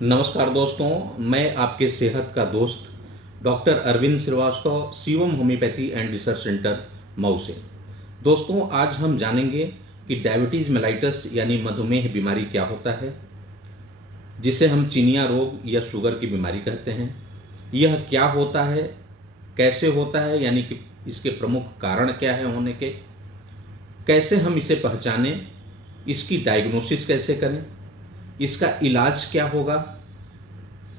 नमस्कार दोस्तों, मैं आपके सेहत का दोस्त doctor Arvind Srivastava, Shivam homeopathy and research centre Mau से। दोस्तों, आज हम जानेंगे कि डायबिटीज़ मेलाइटस यानी मधुमेह बीमारी क्या होता है, जिसे हम चिनिया रोग या शुगर की बीमारी कहते हैं। यह क्या होता है, कैसे होता है, यानी कि इसके प्रमुख कारण क्या है होने के, कैसे हम इसे पहचानें, इसकी डायग्नोसिस कैसे करें, इसका इलाज क्या होगा,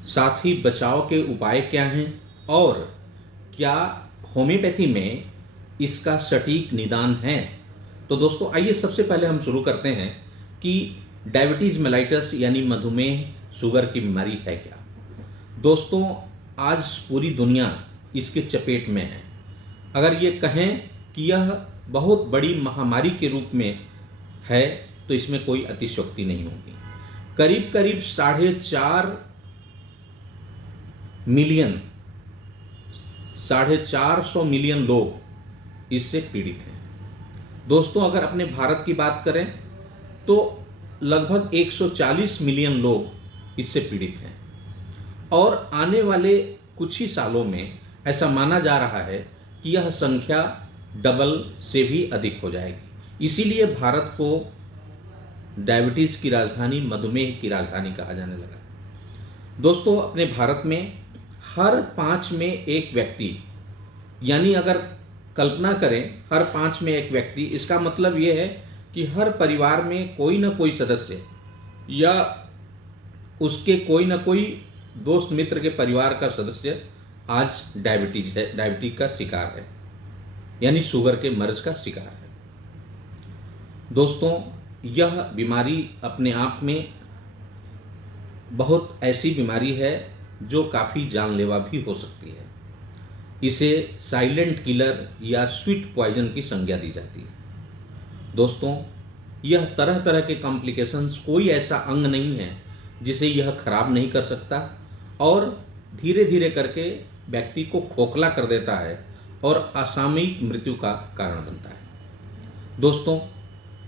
साथ ही बचाव के उपाय क्या हैं और क्या होम्योपैथी में इसका सटीक निदान है। तो दोस्तों, आइए सबसे पहले हम शुरू करते हैं कि डायबिटीज़ मेलाइटस यानी मधुमेह शुगर की बीमारी है क्या। दोस्तों, आज पूरी दुनिया इसके चपेट में है। अगर ये कहें कि यह बहुत बड़ी महामारी के रूप में है तो इसमें कोई अतिशयोक्ति नहीं होगी। करीब करीब 450 मिलियन लोग इससे पीड़ित हैं। दोस्तों, अगर अपने भारत की बात करें तो लगभग 140 मिलियन लोग इससे पीड़ित हैं और आने वाले कुछ ही सालों में ऐसा माना जा रहा है कि यह संख्या डबल से भी अधिक हो जाएगी। इसीलिए भारत को डायबिटीज़ की राजधानी, मधुमेह की राजधानी कहा जाने लगा। दोस्तों, अपने भारत में हर 5 में एक व्यक्ति, यानी अगर कल्पना करें हर 5 में एक व्यक्ति, इसका मतलब ये है कि हर परिवार में कोई ना कोई सदस्य या उसके कोई ना कोई दोस्त मित्र के परिवार का सदस्य आज डायबिटीज का शिकार है, यानी शुगर के मर्ज का शिकार है। दोस्तों, यह बीमारी अपने आप में बहुत ऐसी बीमारी है जो काफ़ी जानलेवा भी हो सकती है। इसे साइलेंट किलर या स्वीट पॉइजन की संज्ञा दी जाती है। दोस्तों, यह तरह तरह के कॉम्प्लिकेशंस, कोई ऐसा अंग नहीं है जिसे यह खराब नहीं कर सकता और धीरे धीरे करके व्यक्ति को खोखला कर देता है और असामयिक मृत्यु का कारण बनता है। दोस्तों,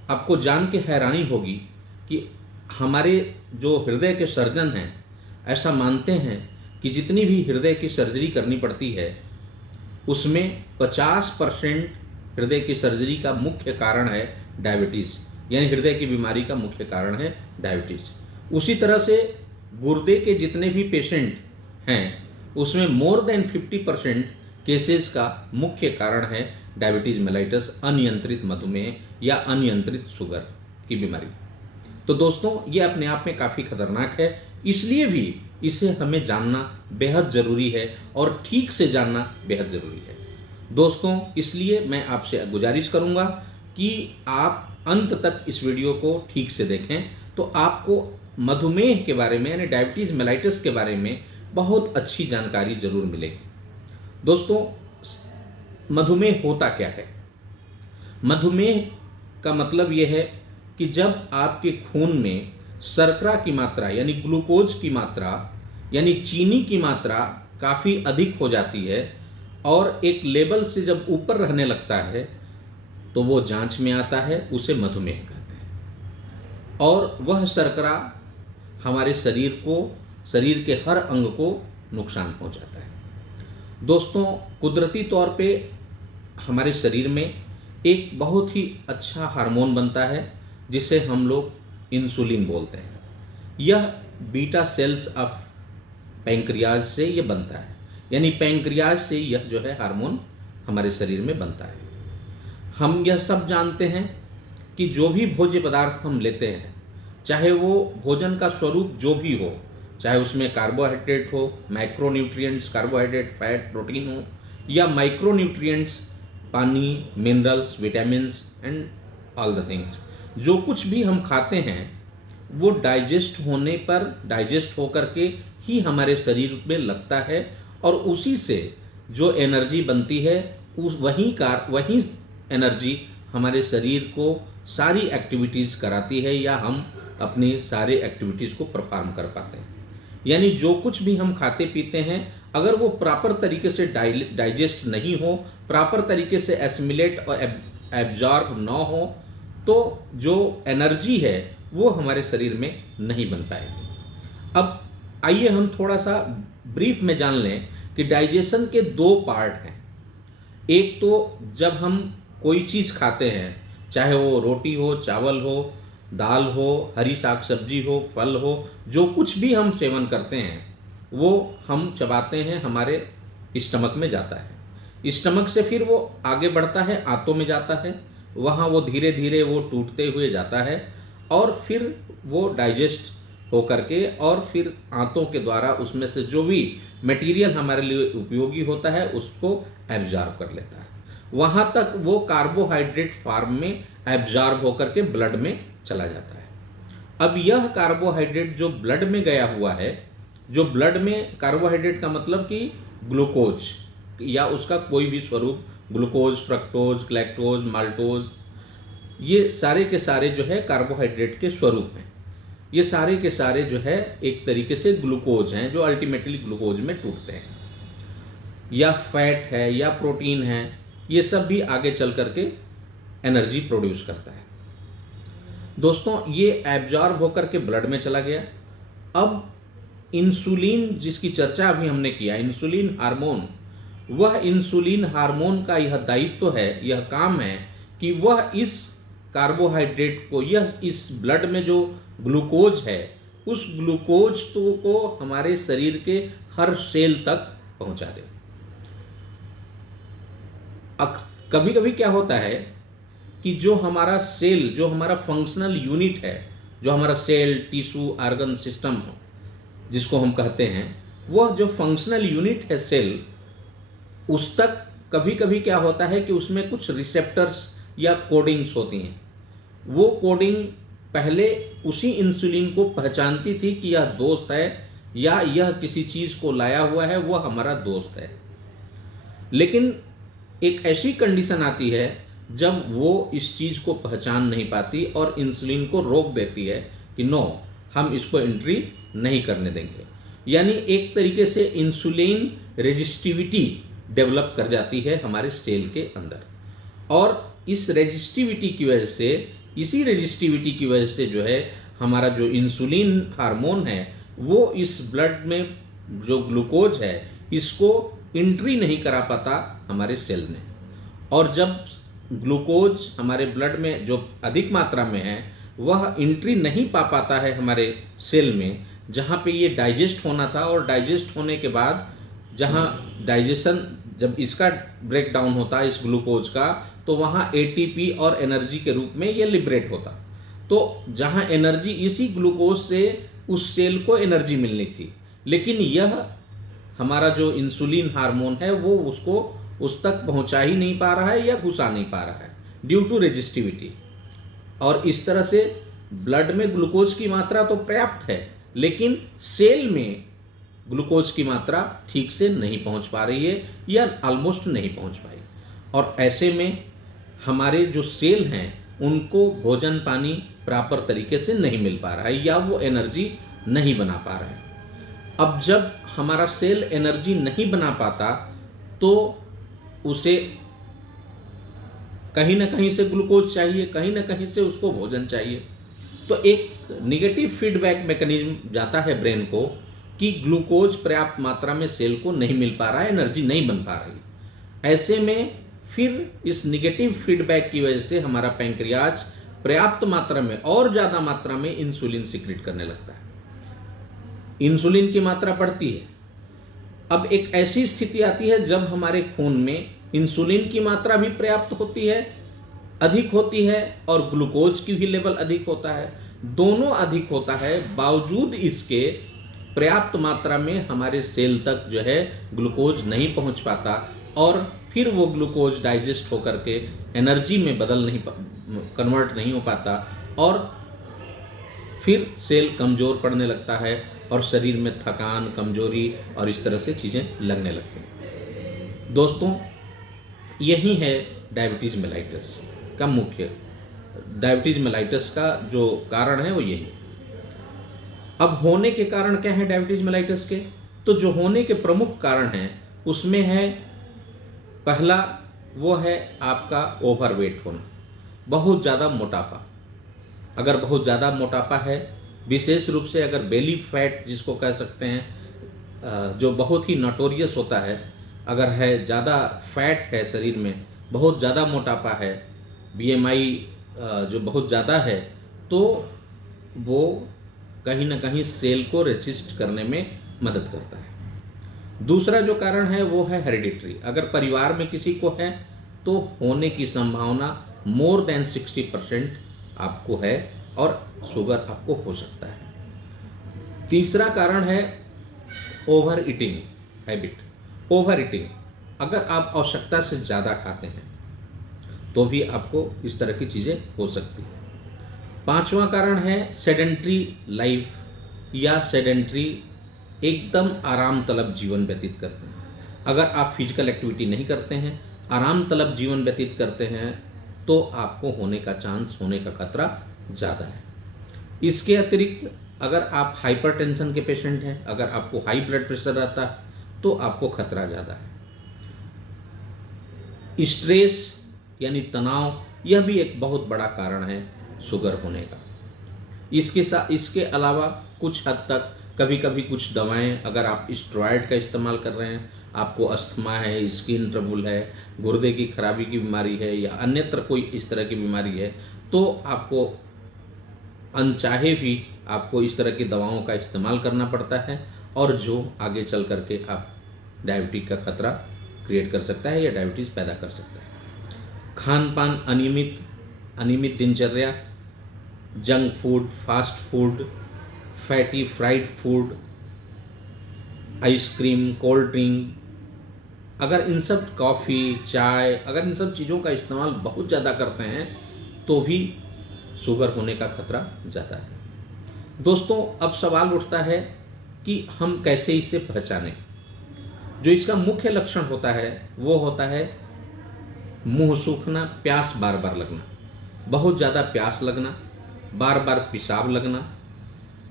आपको जान के हैरानी होगी कि हमारे जो हृदय के सर्जन हैं ऐसा मानते हैं कि जितनी भी हृदय की सर्जरी करनी पड़ती है उसमें 50% हृदय की सर्जरी का मुख्य कारण है डायबिटीज़, यानी हृदय की बीमारी का मुख्य कारण है डायबिटीज़। उसी तरह से गुर्दे के जितने भी पेशेंट हैं उसमें मोर देन 50% केसेस का मुख्य कारण है डायबिटीज़ मेलाइटस, अनियंत्रित मधुमेह या अनियंत्रित शुगर की बीमारी। तो दोस्तों, ये अपने आप में काफ़ी खतरनाक है, इसलिए भी इसे हमें जानना बेहद ज़रूरी है और ठीक से जानना बेहद ज़रूरी है। दोस्तों, इसलिए मैं आपसे गुजारिश करूँगा कि आप अंत तक इस वीडियो को ठीक से देखें तो आपको मधुमेह के बारे में, यानी डायबिटीज़ मेलाइटस के बारे में बहुत अच्छी जानकारी ज़रूर मिलेगी। दोस्तों, मधुमेह होता क्या है? मधुमेह का मतलब यह है कि जब आपके खून में शर्करा की मात्रा, यानी ग्लूकोज की मात्रा, यानी चीनी की मात्रा काफ़ी अधिक हो जाती है और एक लेवल से जब ऊपर रहने लगता है तो वो जांच में आता है, उसे मधुमेह कहते हैं। और वह शर्करा हमारे शरीर के हर अंग को नुकसान पहुंचाता है। दोस्तों, कुदरती तौर पे हमारे शरीर में एक बहुत ही अच्छा हार्मोन बनता है जिसे हम लोग इंसुलिन बोलते हैं। यह बीटा सेल्स ऑफ पैंक्रियाज से यह बनता है, यानी पैंक्रियाज से यह जो है हार्मोन हमारे शरीर में बनता है। हम यह सब जानते हैं कि जो भी भोज्य पदार्थ हम लेते हैं, चाहे वो भोजन का स्वरूप जो भी हो, चाहे उसमें कार्बोहाइड्रेट हो, माइक्रोन्यूट्रिएंट्स, कार्बोहाइड्रेट, फैट, प्रोटीन हो, या माइक्रोन्यूट्रिएंट्स, पानी, minerals, vitamins and all the things, जो कुछ भी हम खाते हैं वो डाइजेस्ट होकर के ही हमारे शरीर में लगता है और उसी से जो एनर्जी बनती है वही एनर्जी हमारे शरीर को सारी एक्टिविटीज़ कराती है या हम अपनी सारे एक्टिविटीज़ को परफॉर्म कर पाते हैं। यानी जो कुछ भी हम खाते पीते हैं, अगर वो प्रॉपर तरीके से डाइजेस्ट नहीं हो, प्रॉपर तरीके से एसिमिलेट और एब्जॉर्ब ना हो, तो जो एनर्जी है वो हमारे शरीर में नहीं बन पाएगी। अब आइए हम थोड़ा सा ब्रीफ में जान लें कि डाइजेशन के दो पार्ट हैं। एक तो जब हम कोई चीज़ खाते हैं, चाहे वो रोटी हो, चावल हो, दाल हो, हरी साग सब्जी हो, फल हो, जो कुछ भी हम सेवन करते हैं वो हम चबाते हैं, हमारे स्टमक में जाता है। स्टमक से फिर वो आगे बढ़ता है, आंतों में जाता है, वहाँ वो धीरे धीरे वो टूटते हुए जाता है और फिर वो डाइजेस्ट होकर के और फिर आंतों के द्वारा उसमें से जो भी मटेरियल हमारे लिए उपयोगी होता है उसको एब्जॉर्ब कर लेता है। वहाँ तक वो कार्बोहाइड्रेट फॉर्म में एब्जॉर्ब होकर के ब्लड में चला जाता है। अब यह कार्बोहाइड्रेट जो ब्लड में गया हुआ है, जो ब्लड में कार्बोहाइड्रेट का मतलब कि ग्लूकोज या उसका कोई भी स्वरूप, ग्लूकोज, फ्रक्टोज, ग्लैक्टोज, माल्टोज, ये सारे के सारे जो है कार्बोहाइड्रेट के स्वरूप हैं। ये सारे के सारे जो है एक तरीके से ग्लूकोज हैं जो अल्टीमेटली ग्लूकोज में टूटते हैं, या फैट है या प्रोटीन है, ये सब भी आगे चल करके एनर्जी प्रोड्यूस करता है। दोस्तों, ये एब्जॉर्ब होकर के ब्लड में चला गया। अब इंसुलिन जिसकी चर्चा अभी हमने किया, इंसुलिन हार्मोन, वह इंसुलिन हार्मोन का यह दायित्व है, यह काम है कि वह इस कार्बोहाइड्रेट को, यह इस ब्लड में जो ग्लूकोज है, उस ग्लूकोज को हमारे शरीर के हर सेल तक पहुंचा दे। कभी कभी क्या होता है कि जो हमारा सेल, जो हमारा फंक्शनल यूनिट है, जो हमारा सेल, टिश्यू, ऑर्गन सिस्टम जिसको हम कहते हैं, वह जो फंक्शनल यूनिट है सेल, उस तक कभी कभी क्या होता है कि उसमें कुछ रिसेप्टर्स या कोडिंग्स होती हैं। वो कोडिंग पहले उसी इंसुलिन को पहचानती थी कि यह दोस्त है या यह किसी चीज़ को लाया हुआ है, वह हमारा दोस्त है। लेकिन एक ऐसी कंडीशन आती है जब वो इस चीज़ को पहचान नहीं पाती और इंसुलिन को रोक देती है कि नो, हम इसको एंट्री नहीं करने देंगे। यानी एक तरीके से इंसुलिन रेजिस्टिविटी डेवलप कर जाती है हमारे सेल के अंदर, और इस रेजिस्टिविटी की वजह से, इसी रेजिस्टिविटी की वजह से जो है हमारा जो इंसुलिन हार्मोन है वो इस ब्लड में जो ग्लूकोज है इसको एंट्री नहीं करा पाता हमारे सेल में। और जब ग्लूकोज हमारे ब्लड में जो अधिक मात्रा में है वह एंट्री नहीं पा पाता है हमारे सेल में, जहाँ पे ये डाइजेस्ट होना था, और डाइजेस्ट होने के बाद जहाँ डाइजेशन, जब इसका ब्रेक डाउन होता है इस ग्लूकोज का, तो वहाँ एटीपी और एनर्जी के रूप में ये लिबरेट होता। तो जहाँ एनर्जी, इसी ग्लूकोज से उस सेल को एनर्जी मिलनी थी, लेकिन यह हमारा जो इंसुलिन हार्मोन है वो उसको उस तक पहुँचा ही नहीं पा रहा है या घुसा नहीं पा रहा है ड्यू टू रेजिस्टिविटी। और इस तरह से ब्लड में ग्लूकोज की मात्रा तो पर्याप्त है, लेकिन सेल में ग्लूकोज की मात्रा ठीक से नहीं पहुंच पा रही है या ऑलमोस्ट नहीं पहुंच पाई। और ऐसे में हमारे जो सेल हैं उनको भोजन पानी प्रॉपर तरीके से नहीं मिल पा रहा है या वो एनर्जी नहीं बना पा रहा है। अब जब हमारा सेल एनर्जी नहीं बना पाता तो उसे कहीं ना कहीं से ग्लूकोज चाहिए, कहीं ना कहीं से उसको भोजन चाहिए। तो एक निगेटिव फीडबैक मैकेनिज्म जाता है ब्रेन को कि ग्लूकोज पर्याप्त मात्रा में सेल को नहीं मिल पा रहा है, एनर्जी नहीं बन पा रही। ऐसे में फिर इस निगेटिव फीडबैक की वजह से हमारा पैंक्रियाज पर्याप्त मात्रा में और ज़्यादा मात्रा में इंसुलिन सिक्रीट करने लगता है। इंसुलिन की मात्रा बढ़ती है। अब एक ऐसी स्थिति आती है जब हमारे खून में इंसुलिन की मात्रा भी पर्याप्त होती है, अधिक होती है, और ग्लूकोज की भी लेवल अधिक होता है। दोनों अधिक होता है, बावजूद इसके पर्याप्त मात्रा में हमारे सेल तक जो है ग्लूकोज नहीं पहुंच पाता, और फिर वो ग्लूकोज डाइजेस्ट होकर के एनर्जी में कन्वर्ट नहीं हो पाता, और फिर सेल कमज़ोर पड़ने लगता है और शरीर में थकान, कमजोरी और इस तरह से चीज़ें लगने लगती हैं। दोस्तों, यही है डायबिटीज़ मेलाइटस का मुख्य, डायबिटीज़ मेलाइटस का जो कारण है वो यही। अब होने के कारण क्या है डायबिटीज़ मेलाइटस के? तो जो होने के प्रमुख कारण हैं उसमें है, पहला वो है आपका ओवरवेट होना, बहुत ज़्यादा मोटापा। अगर बहुत ज़्यादा मोटापा है विशेष रूप से अगर बेली फैट जिसको कह सकते हैं, जो बहुत ही नोटोरियस होता है, अगर है ज़्यादा फैट है शरीर में, बहुत ज़्यादा मोटापा है, बीएमआई जो बहुत ज़्यादा है, तो वो कहीं ना कहीं सेल को रेसिस्ट करने में मदद करता है। दूसरा जो कारण है वो है हेरिडिटरी। अगर परिवार में किसी को है तो होने की संभावना मोर देन 60% आपको है और शुगर आपको हो सकता है। तीसरा कारण है over eating habit. Over eating, अगर आप आवश्यकता से ज़्यादा खाते हैं तो भी आपको इस तरह की चीज़ें हो सकती है। पांचवा कारण है सेडेंट्री लाइफ या सेडेंट्री, एकदम आराम तलब जीवन व्यतीत करते हैं। अगर आप फिजिकल एक्टिविटी नहीं करते हैं, आराम तलब जीवन व्यतीत करते हैं, तो आपको होने का चांस, होने का खतरा ज़्यादा है। इसके अतिरिक्त अगर आप हाइपरटेंशन के पेशेंट हैं, अगर आपको हाई ब्लड प्रेशर रहता है, तो आपको खतरा ज़्यादा है। स्ट्रेस यानी तनाव, यह भी एक बहुत बड़ा कारण है शुगर होने का। इसके अलावा कुछ हद तक कभी कभी कुछ दवाएं, अगर आप स्टेरॉयड का इस्तेमाल कर रहे हैं, आपको अस्थमा है, स्किन ट्रबल है, गुर्दे की खराबी की बीमारी है या अन्यत्र कोई इस तरह की बीमारी है, तो आपको अनचाहे भी आपको इस तरह की दवाओं का इस्तेमाल करना पड़ता है, और जो आगे चल करके आप डायबिटीज का खतरा क्रिएट कर सकता है या डायबिटीज़ पैदा कर सकता है। खान पान अनियमित दिनचर्या, junk food, fast food, fatty fried food, ice cream, cold drink, अगर इन सब, कॉफ़ी, चाय, अगर इन सब चीज़ों का इस्तेमाल बहुत ज़्यादा करते हैं तो भी शुगर होने का खतरा ज़्यादा है। दोस्तों, अब सवाल उठता है कि हम कैसे इसे पहचानें। जो इसका मुख्य लक्षण होता है वो होता है मुंह सूखना, प्यास बार बार लगना, बहुत ज़्यादा प्यास लगना, बार बार पेशाब लगना,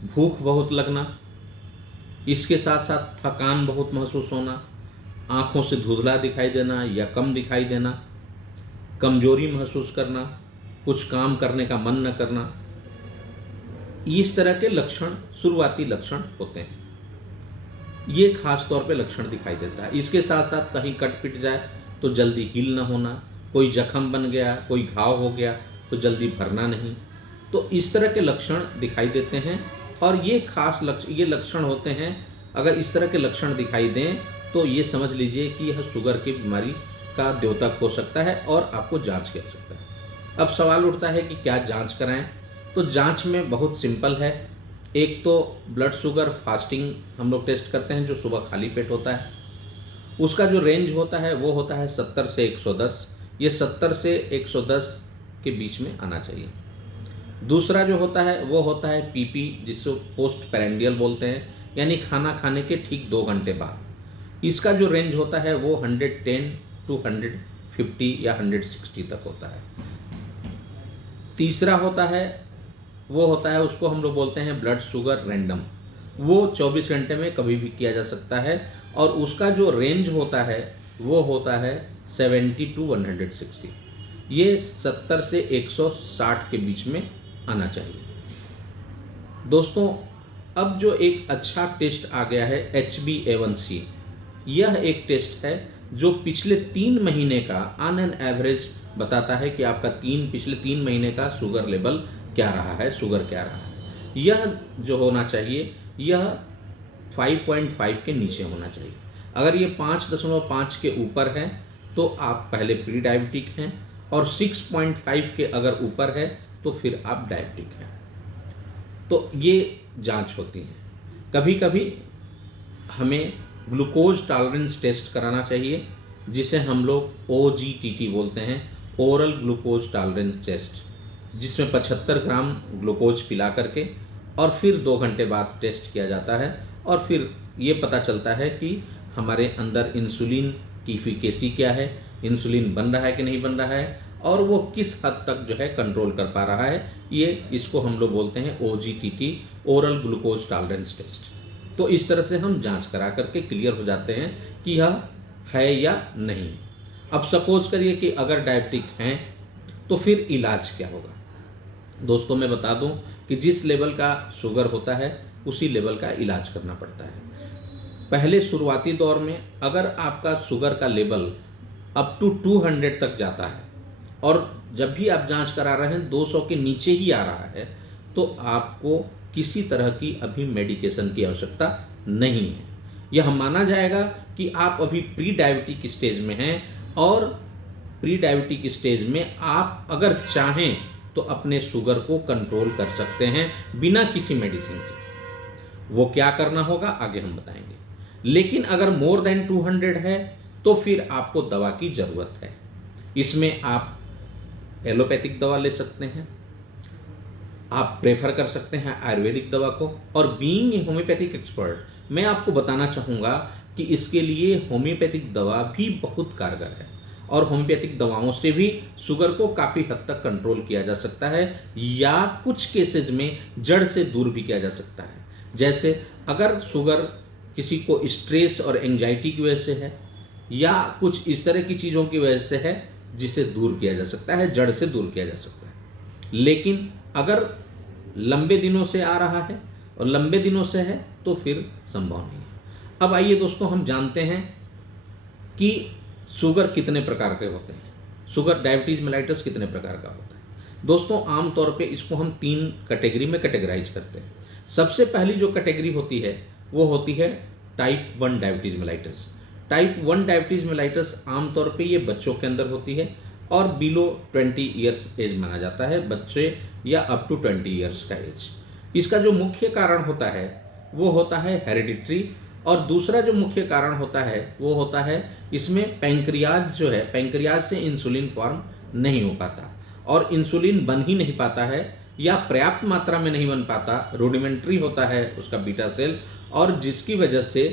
भूख बहुत लगना, इसके साथ साथ थकान बहुत महसूस होना, आँखों से धुंधला दिखाई देना या कम दिखाई देना, कमजोरी महसूस करना, कुछ काम करने का मन न करना, इस तरह के लक्षण शुरुआती लक्षण होते हैं। ये खास तौर पे लक्षण दिखाई देता है। इसके साथ साथ कहीं कट पिट जाए तो जल्दी हील न होना, कोई जख्म बन गया, कोई घाव हो गया तो जल्दी भरना नहीं, तो इस तरह के लक्षण दिखाई देते हैं। और ये ये लक्षण होते हैं, अगर इस तरह के लक्षण दिखाई दें तो ये समझ लीजिए कि यह शुगर की बीमारी का द्योतक हो सकता है और आपको जांच की आवश्यकता है। अब सवाल उठता है कि क्या जांच कराएं। तो जांच में बहुत सिंपल है। एक तो ब्लड शुगर फास्टिंग हम लोग टेस्ट करते हैं, जो सुबह खाली पेट होता है। उसका जो रेंज होता है वो होता है 70 से 110। ये 70 से 110 के बीच में आना चाहिए। दूसरा जो होता है वो होता है पीपी, जिसको पोस्ट पैरेंडियल बोलते हैं, यानी खाना खाने के ठीक 2 घंटे बाद। इसका जो रेंज होता है वो 110 टू 150 या 160 तक होता है। तीसरा होता है वो होता है, उसको हम लोग बोलते हैं ब्लड शुगर रैंडम। वो 24 घंटे में कभी भी किया जा सकता है, और उसका जो रेंज होता है वो होता है 70 टू 160। ये 70 से 160 के बीच में आना चाहिए। दोस्तों, अब जो एक अच्छा टेस्ट आ गया है HbA1c, यह एक टेस्ट है जो पिछले 3 महीने का ऑन एन एवरेज बताता है कि आपका पिछले 3 महीने का शुगर लेवल क्या रहा है, शुगर क्या रहा है। यह जो होना चाहिए, यह 5.5 के नीचे होना चाहिए। अगर ये 5.5 के ऊपर है तो आप पहले प्री डायबिटिक हैं, और 6.5 के अगर ऊपर है तो फिर आप डायबिटिक हैं। तो ये जांच होती है। कभी कभी हमें ग्लूकोज टॉलरेंस टेस्ट कराना चाहिए, जिसे हम लोग OGTT बोलते हैं, ओरल ग्लूकोज टॉलरेंस टेस्ट, जिसमें 75 ग्राम ग्लूकोज पिला करके और फिर 2 घंटे बाद टेस्ट किया जाता है, और फिर ये पता चलता है कि हमारे अंदर इंसुलिन की इफिकेसी क्या है, इंसुलिन बन रहा है कि नहीं बन रहा है, और वो किस हद तक जो है कंट्रोल कर पा रहा है। इसको हम लोग बोलते हैं OGTT, oral glucose tolerance test. तो इस तरह से हम जांच करा करके क्लियर हो जाते हैं कि यह है या नहीं। अब सपोज करिए कि अगर डायबिटिक हैं तो फिर इलाज क्या होगा। दोस्तों मैं बता दूं कि जिस लेवल का शुगर होता है उसी लेवल का इलाज करना पड़ता है। पहले शुरुआती दौर में अगर आपका शुगर का लेवल अप टू 200 तक जाता है और जब भी आप जांच करा रहे हैं 200 के नीचे ही आ रहा है, तो आपको किसी तरह की अभी मेडिकेशन की आवश्यकता नहीं है। यह माना जाएगा कि आप अभी प्री डायबिटिक स्टेज में हैं और प्री डायबिटिक स्टेज में आप अगर चाहें तो अपने शुगर को कंट्रोल कर सकते हैं बिना किसी मेडिसिन से। वो क्या करना होगा आगे हम बताएंगे। लेकिन अगर मोर देन 200 है तो फिर आपको दवा की ज़रूरत है। इसमें आप एलोपैथिक दवा ले सकते हैं, आप प्रेफर कर सकते हैं आयुर्वेदिक दवा को, और बीइंग ए होम्योपैथिक एक्सपर्ट मैं आपको बताना चाहूँगा कि इसके लिए होम्योपैथिक दवा भी बहुत कारगर है और होम्योपैथिक दवाओं से भी शुगर को काफ़ी हद तक कंट्रोल किया जा सकता है या कुछ केसेज में जड़ से दूर भी किया जा सकता है। जैसे अगर शुगर किसी को स्ट्रेस और एंजाइटी की वजह से है या कुछ इस तरह की चीज़ों की वजह से है, जिसे दूर किया जा सकता है, जड़ से दूर किया जा सकता है। लेकिन अगर लंबे दिनों से आ रहा है और लंबे दिनों से है तो फिर संभव नहीं है। अब आइए दोस्तों हम जानते हैं कि शुगर कितने प्रकार के होते हैं, शुगर डायबिटीज मेलाइटस कितने प्रकार का होता है। दोस्तों आमतौर पे इसको हम 3 कैटेगरी में कैटेगराइज करते हैं। सबसे पहली जो कैटेगरी होती है वो होती है type 1 diabetes mellitus. Type 1 diabetes mellitus आमतौर पे ये बच्चों के अंदर होती है और बिलो 20 ईयर्स एज माना जाता है, बच्चे या अप टू 20 ईयर्स का एज। इसका जो मुख्य कारण होता है वो होता है हेरिडिटरी, और दूसरा जो मुख्य कारण होता है वो होता है इसमें पैंक्रियाज जो है, पैंक्रियाज से इंसुलिन फॉर्म नहीं हो पाता और इंसुलिन बन ही नहीं पाता है या पर्याप्त मात्रा में नहीं बन पाता, रूडिमेंट्री होता है उसका बीटा सेल, और जिसकी वजह से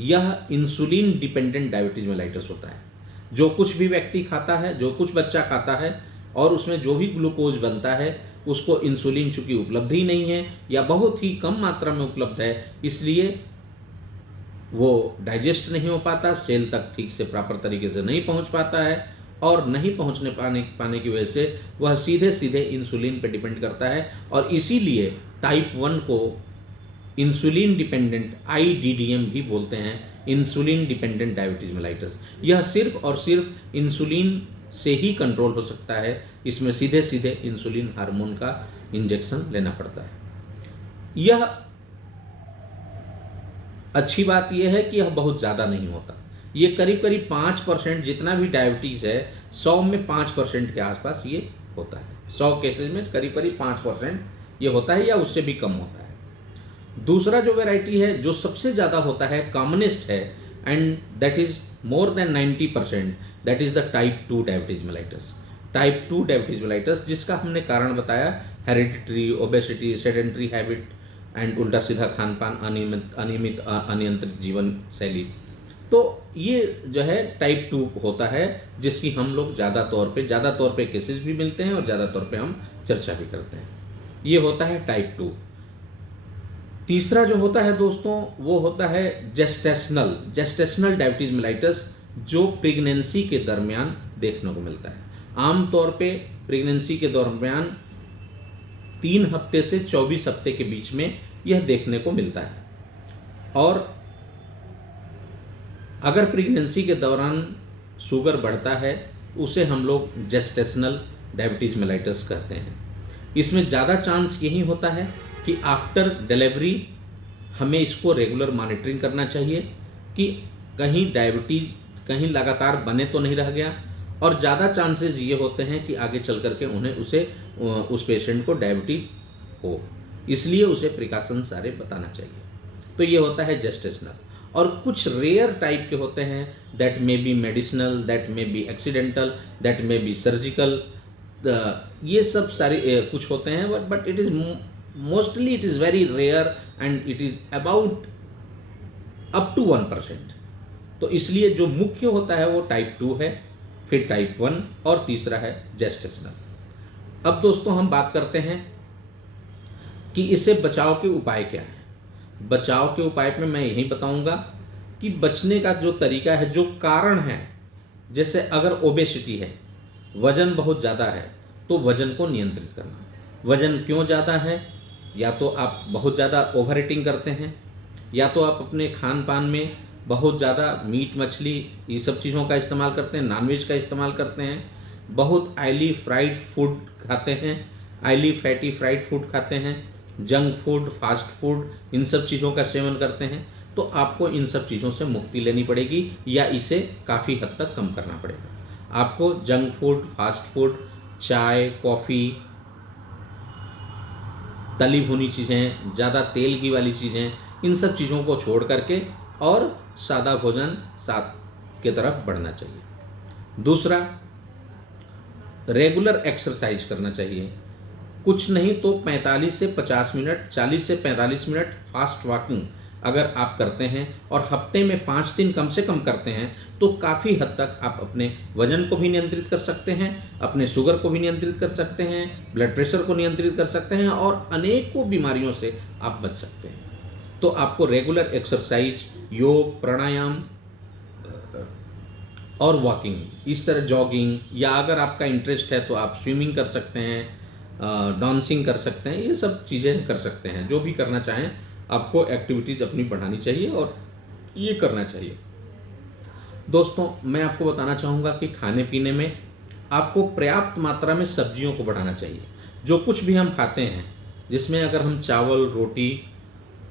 यह इंसुलिन डिपेंडेंट डायबिटीज मेलाइटस होता है। जो कुछ भी व्यक्ति खाता है, जो कुछ बच्चा खाता है और उसमें जो भी ग्लूकोज बनता है उसको इंसुलिन चूंकि उपलब्ध ही नहीं है या बहुत ही कम मात्रा में उपलब्ध है, इसलिए वो डाइजेस्ट नहीं हो पाता, सेल तक ठीक से प्रॉपर तरीके से नहीं पहुंच पाता है और नहीं पहुंचने पाने की वजह से वह सीधे सीधे इंसुलिन पे डिपेंड करता है। और इसीलिए टाइप 1 को इंसुलिन डिपेंडेंट IDDM भी बोलते हैं, इंसुलिन डिपेंडेंट डायबिटीज मेलाइटस। यह सिर्फ और सिर्फ इंसुलिन से ही कंट्रोल हो सकता है, इसमें सीधे सीधे इंसुलिन हार्मोन का इंजेक्शन लेना पड़ता है। यह अच्छी बात यह है कि यह बहुत ज़्यादा नहीं होता, ये करीब करीब 5%, जितना भी डायबिटीज़ है 100 में 5% के आसपास ये होता है। 100 केसेज में करीब करीब 5% ये होता है या उससे भी कम होता है। दूसरा जो वैरायटी है जो सबसे ज़्यादा होता है, कॉमनेस्ट है, and that is more than 90%, that is the type 2 diabetes mellitus. Type 2 diabetes mellitus जिसका हमने कारण बताया hereditary, obesity, sedentary habit and उल्टा सीधा खान पान, अनियमित अनियंत्रित जीवन शैली, तो ये जो है टाइप 2 होता है जिसकी हम लोग ज़्यादा तौर पे केसेस भी मिलते हैं और ज़्यादा तौर पे हम चर्चा भी करते हैं। ये होता है टाइप 2। तीसरा जो होता है दोस्तों वो होता है जेस्टेशनल डायबिटीज मेलाइटस, जो प्रेगनेंसी के दरमियान देखने को मिलता है। आमतौर पे प्रेगनेंसी के दरमियान 3 हफ्ते से 24 हफ्ते के बीच में यह देखने को मिलता है, और अगर प्रेगनेंसी के दौरान शुगर बढ़ता है उसे हम लोग जेस्टेशनल डायबिटीज मेलाइटस कहते हैं। इसमें ज़्यादा चांस यही होता है कि आफ्टर डिलीवरी हमें इसको रेगुलर मॉनिटरिंग करना चाहिए कि कहीं डायबिटीज कहीं लगातार बने तो नहीं रह गया, और ज़्यादा चांसेस ये होते हैं कि आगे चल करके उस पेशेंट को डायबिटीज हो, इसलिए उसे प्रिकॉशन सारे बताना चाहिए। तो ये होता है जेस्टेशनल। और कुछ रेयर टाइप के होते हैं, that may be medicinal, that may be accidental, that may be surgical, ये सब सारे कुछ होते हैं, but it is mostly it is very rare and it is about up to 1%। तो इसलिए जो मुख्य होता है वो टाइप 2 है, फिर टाइप 1 और तीसरा है जेस्टेशनल। अब दोस्तों हम बात करते हैं कि इससे बचाव के उपाय क्या हैं। बचाव के उपाय में मैं यही बताऊंगा कि बचने का जो तरीका है, जो कारण है, जैसे अगर ओबेसिटी है, वजन बहुत ज़्यादा है, तो वजन को नियंत्रित करना। वज़न क्यों ज़्यादा है? या तो आप बहुत ज़्यादा ओवर ईटिंग करते हैं, या तो आप अपने खान पान में बहुत ज़्यादा मीट मछली ये सब चीज़ों का इस्तेमाल करते हैं, नॉनवेज का इस्तेमाल करते हैं, बहुत ऑयली फ्राइड फूड खाते हैं, ऑयली फैटी फ्राइड फूड खाते हैं, जंक फूड, फास्ट फूड, इन सब चीज़ों का सेवन करते हैं, तो आपको इन सब चीज़ों से मुक्ति लेनी पड़ेगी या इसे काफ़ी हद तक कम करना पड़ेगा। आपको जंक फूड, फास्ट फूड, चाय, कॉफ़ी, तली भुनी चीज़ें, ज़्यादा तेल की वाली चीज़ें, इन सब चीज़ों को छोड़ करके और सादा भोजन साथ के तरफ बढ़ना चाहिए। दूसरा, रेगुलर एक्सरसाइज करना चाहिए। कुछ नहीं तो 45 से 50 मिनट, 40 से 45 मिनट फास्ट वॉकिंग अगर आप करते हैं और हफ्ते में 5 दिन कम से कम करते हैं, तो काफ़ी हद तक आप अपने वजन को भी नियंत्रित कर सकते हैं, अपने शुगर को भी नियंत्रित कर सकते हैं, ब्लड प्रेशर को नियंत्रित कर सकते हैं और अनेकों बीमारियों से आप बच सकते हैं। तो आपको रेगुलर एक्सरसाइज, योग, प्राणायाम और वॉकिंग, इस तरह जॉगिंग, या अगर आपका इंटरेस्ट है तो आप स्विमिंग कर सकते हैं, डांसिंग कर सकते हैं, ये सब चीज़ें कर सकते हैं। जो भी करना चाहें, आपको एक्टिविटीज़ अपनी बढ़ानी चाहिए और ये करना चाहिए। दोस्तों, मैं आपको बताना चाहूँगा कि खाने पीने में आपको पर्याप्त मात्रा में सब्जियों को बढ़ाना चाहिए। जो कुछ भी हम खाते हैं, जिसमें अगर हम चावल रोटी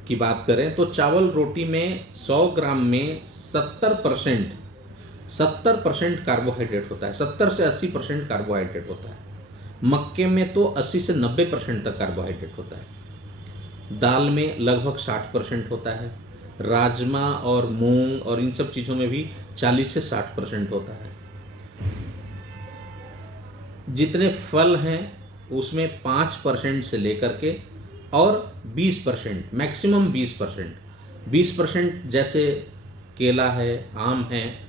की बात करें तो चावल रोटी में 100 ग्राम में 70% कार्बोहाइड्रेट होता है, 70 से 80% कार्बोहाइड्रेट होता है। मक्के में तो 80 से 90% तक कार्बोहाइड्रेट होता है। दाल में लगभग 60% होता है। राजमा और मूंग और इन सब चीज़ों में भी 40 से 60% होता है। जितने फल हैं उसमें 5% से लेकर के और 20%, मैक्सिमम 20%, जैसे केला है, आम है,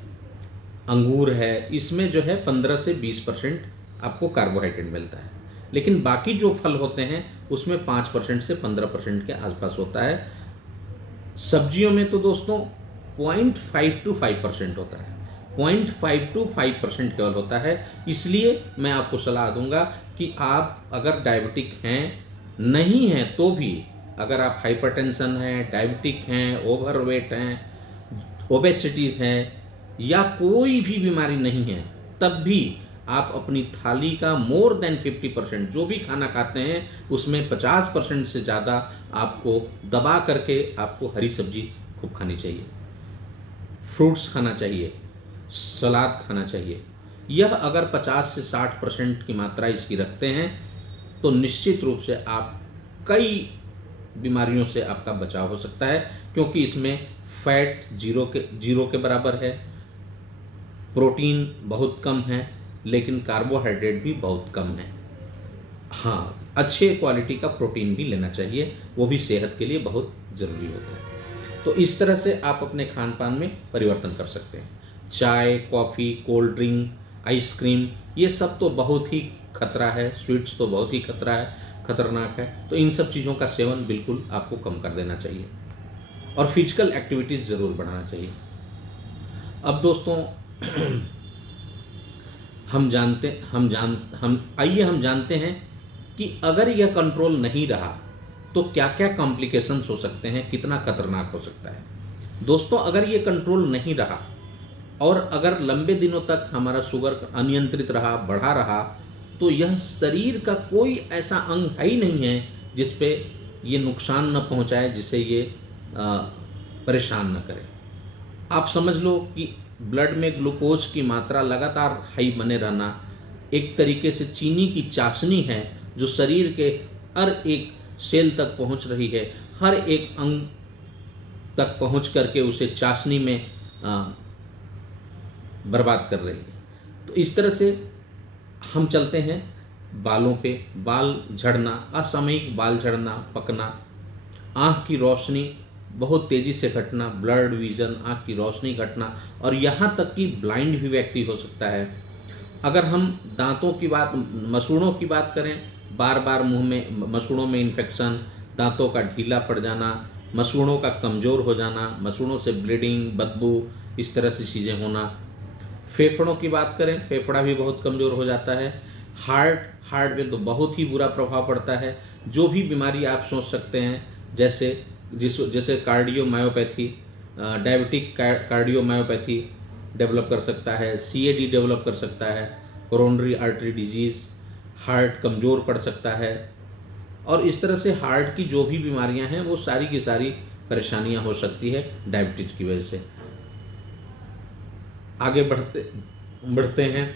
अंगूर है, इसमें जो है 15 से 20% आपको कार्बोहाइड्रेट मिलता है। लेकिन बाकी जो फल होते हैं उसमें 5% से 15% के आसपास होता है। सब्जियों में तो दोस्तों 0.5 to 5% होता है, 0.5 to 5% केवल होता है। इसलिए मैं आपको सलाह दूंगा कि आप अगर डायबिटिक हैं, नहीं हैं तो भी, अगर आप हाइपरटेंशन हैं, डायबिटिक हैं, ओवरवेट हैं, ओबेसिटीज़ हैं या कोई भी बीमारी नहीं है, तब भी आप अपनी थाली का मोर देन 50%, जो भी खाना खाते हैं उसमें 50% से ज़्यादा आपको दबा करके आपको हरी सब्जी खूब खानी चाहिए, फ्रूट्स खाना चाहिए, सलाद खाना चाहिए। यह अगर 50 से 60% की मात्रा इसकी रखते हैं तो निश्चित रूप से आप कई बीमारियों से आपका बचाव हो सकता है, क्योंकि इसमें फैट जीरो के बराबर है, प्रोटीन बहुत कम है, लेकिन कार्बोहाइड्रेट भी बहुत कम है। हाँ, अच्छे क्वालिटी का प्रोटीन भी लेना चाहिए, वो भी सेहत के लिए बहुत ज़रूरी होता है। तो इस तरह से आप अपने खान पान में परिवर्तन कर सकते हैं। चाय, कॉफ़ी, कोल्ड ड्रिंक, आइसक्रीम, ये सब तो बहुत ही खतरा है, स्वीट्स तो बहुत ही खतरनाक है। तो इन सब चीज़ों का सेवन बिल्कुल आपको कम कर देना चाहिए और फिजिकल एक्टिविटीज़ ज़रूर बढ़ाना चाहिए। अब दोस्तों आइए हम जानते हैं कि अगर यह कंट्रोल नहीं रहा तो क्या क्या कॉम्प्लिकेशंस हो सकते हैं, कितना खतरनाक हो सकता है। दोस्तों, अगर ये कंट्रोल नहीं रहा और अगर लंबे दिनों तक हमारा शुगर अनियंत्रित रहा, बढ़ा रहा, तो यह शरीर का कोई ऐसा अंग है ही नहीं है जिस पे ये नुकसान न पहुंचाए, जिसे ये परेशान न करे। आप समझ लो कि ब्लड में ग्लूकोज की मात्रा लगातार हाई बने रहना एक तरीके से चीनी की चाशनी है, जो शरीर के हर एक सेल तक पहुंच रही है, हर एक अंग तक पहुंच करके उसे चाशनी में बर्बाद कर रही है। तो इस तरह से हम चलते हैं बालों पे, बाल झड़ना, असामयिक बाल झड़ना, पकना, आँख की रोशनी बहुत तेज़ी से घटना, ब्लड विजन, आँख की रोशनी घटना, और यहाँ तक कि ब्लाइंड भी व्यक्ति हो सकता है। अगर हम दांतों की बात, मसूड़ों की बात करें, बार बार मुंह में, मसूड़ों में इन्फेक्शन, दांतों का ढीला पड़ जाना, मसूड़ों का कमज़ोर हो जाना, मसूड़ों से ब्लीडिंग, बदबू, इस तरह से चीज़ें होना। फेफड़ों की बात करें, फेफड़ा भी बहुत कमज़ोर हो जाता है। हार्ट पे तो बहुत ही बुरा प्रभाव पड़ता है। जो भी बीमारी आप सोच सकते हैं, जैसे कार्डियोमायोपैथी, डायबिटिक कार्डियोमायोपैथी डेवलप कर सकता है, CAD डेवलप कर सकता है, कोरोनरी आर्टरी डिजीज़, हार्ट कमज़ोर पड़ सकता है। और इस तरह से हार्ट की जो भी बीमारियां हैं वो सारी की सारी परेशानियां हो सकती है डायबिटीज़ की वजह से। आगे बढ़ते हैं,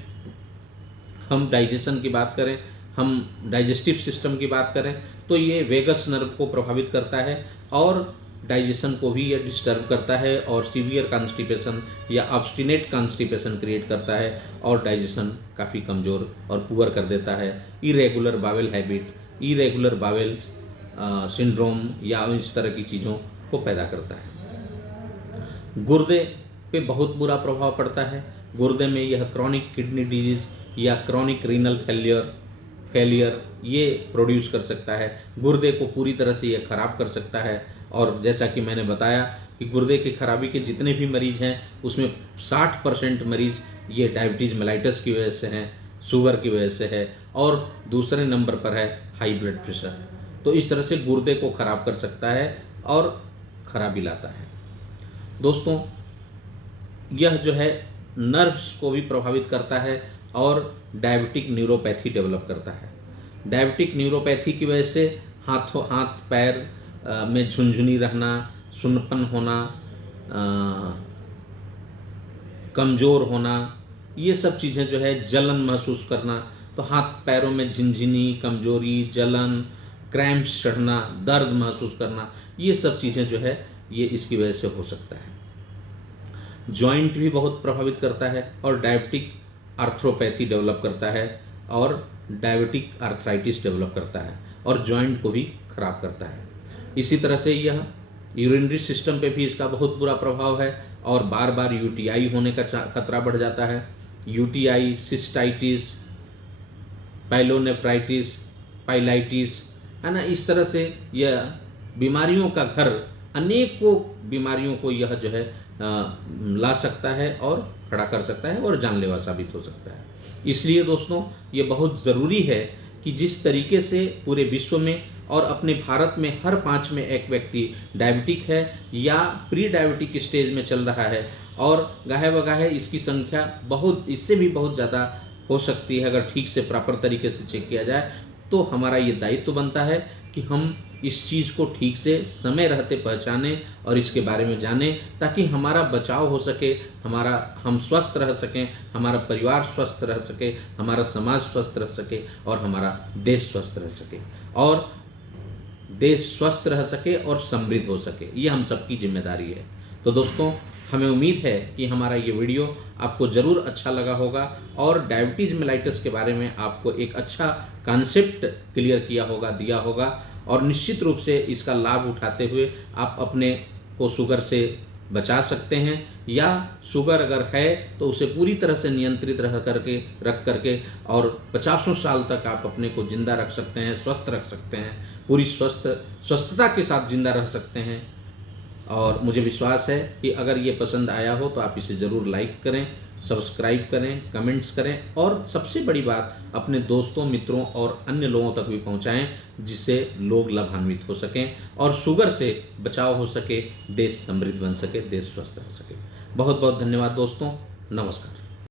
हम डाइजेशन की बात करें, हम डाइजेस्टिव सिस्टम की बात करें तो ये वेगस नर्व को प्रभावित करता है और डाइजेशन को भी ये डिस्टर्ब करता है और सीवियर कॉन्स्टिपेशन या ऑब्स्टिनेट कॉन्स्टिपेशन क्रिएट करता है और डाइजेशन काफ़ी कमज़ोर और पुअर कर देता है। Irregular bowel habit, irregular bowel syndrome या इस तरह की चीज़ों को पैदा करता है। गुर्दे पे बहुत बुरा प्रभाव पड़ता है। गुर्दे में यह क्रॉनिक किडनी डिजीज़ या क्रॉनिक रीनल फेलियर ये प्रोड्यूस कर सकता है। गुर्दे को पूरी तरह से यह ख़राब कर सकता है। और जैसा कि मैंने बताया कि गुर्दे की खराबी के जितने भी मरीज़ हैं उसमें 60% मरीज़ ये डायबिटीज़ मेलाइटस की वजह से हैं, शुगर की वजह से है, और दूसरे नंबर पर है हाई ब्लड प्रेशर। तो इस तरह से गुर्दे को ख़राब कर सकता है और खराबी लाता है। दोस्तों, यह जो है नर्व्स को भी प्रभावित करता है और डायबिटिक न्यूरोपैथी डेवलप करता है। डायबिटिक न्यूरोपैथी की वजह से हाथ पैर में झुनझुनी रहना, सुन्नपन होना, कमज़ोर होना, ये सब चीज़ें जो है, जलन महसूस करना, तो हाथ पैरों में झिनझिनी, कमजोरी, जलन, क्रैम्प्स चढ़ना, दर्द महसूस करना, ये सब चीज़ें जो है ये इसकी वजह से हो सकता है। जॉइंट भी बहुत प्रभावित करता है और डायबिटिक आर्थ्रोपैथी डेवलप करता है और डायबिटिक आर्थराइटिस डेवलप करता है और जॉइंट को भी खराब करता है। इसी तरह से यह यूरिनरी सिस्टम पे भी इसका बहुत बुरा प्रभाव है और बार बार UTI होने का खतरा बढ़ जाता है। UTI, सिस्टाइटिस, पाइलोनेफ्राइटिस, पाइलाइटिस, है ना, इस तरह से यह बीमारियों का घर, अनेकों बीमारियों को यह जो है ला सकता है और खड़ा कर सकता है और जानलेवा साबित हो सकता है। इसलिए दोस्तों, ये बहुत ज़रूरी है कि जिस तरीके से पूरे विश्व में और अपने भारत में हर 5 में एक व्यक्ति डायबिटिक है या प्री डायबिटिक स्टेज में चल रहा है और गाहे बगाहे इसकी संख्या इससे भी बहुत ज़्यादा हो सकती है अगर ठीक से प्रॉपर तरीके से चेक किया जाए, तो हमारा ये दायित्व बनता है कि हम इस चीज़ को ठीक से समय रहते पहचानें और इसके बारे में जानें ताकि हमारा बचाव हो सके, हम स्वस्थ रह सकें, हमारा परिवार स्वस्थ रह सके, हमारा समाज स्वस्थ रह सके और हमारा देश स्वस्थ रह सके और देश स्वस्थ रह सके और समृद्ध हो सके। ये हम सबकी जिम्मेदारी है। तो दोस्तों, हमें उम्मीद है कि हमारा ये वीडियो आपको ज़रूर अच्छा लगा होगा और डायबिटीज़ मेलाइटस के बारे में आपको एक अच्छा कॉन्सेप्ट क्लियर दिया होगा और निश्चित रूप से इसका लाभ उठाते हुए आप अपने को शुगर से बचा सकते हैं या शुगर अगर है तो उसे पूरी तरह से नियंत्रित रख करके और 50 साल तक आप अपने को जिंदा रख सकते हैं, स्वस्थ रख सकते हैं, पूरी स्वस्थता के साथ जिंदा रह सकते हैं। और मुझे विश्वास है कि अगर ये पसंद आया हो तो आप इसे ज़रूर लाइक करें, सब्सक्राइब करें, कमेंट्स करें और सबसे बड़ी बात, अपने दोस्तों, मित्रों और अन्य लोगों तक भी पहुंचाएं जिससे लोग लाभान्वित हो सकें और शुगर से बचाव हो सके, देश समृद्ध बन सके, देश स्वस्थ रह सके। बहुत बहुत धन्यवाद दोस्तों, नमस्कार।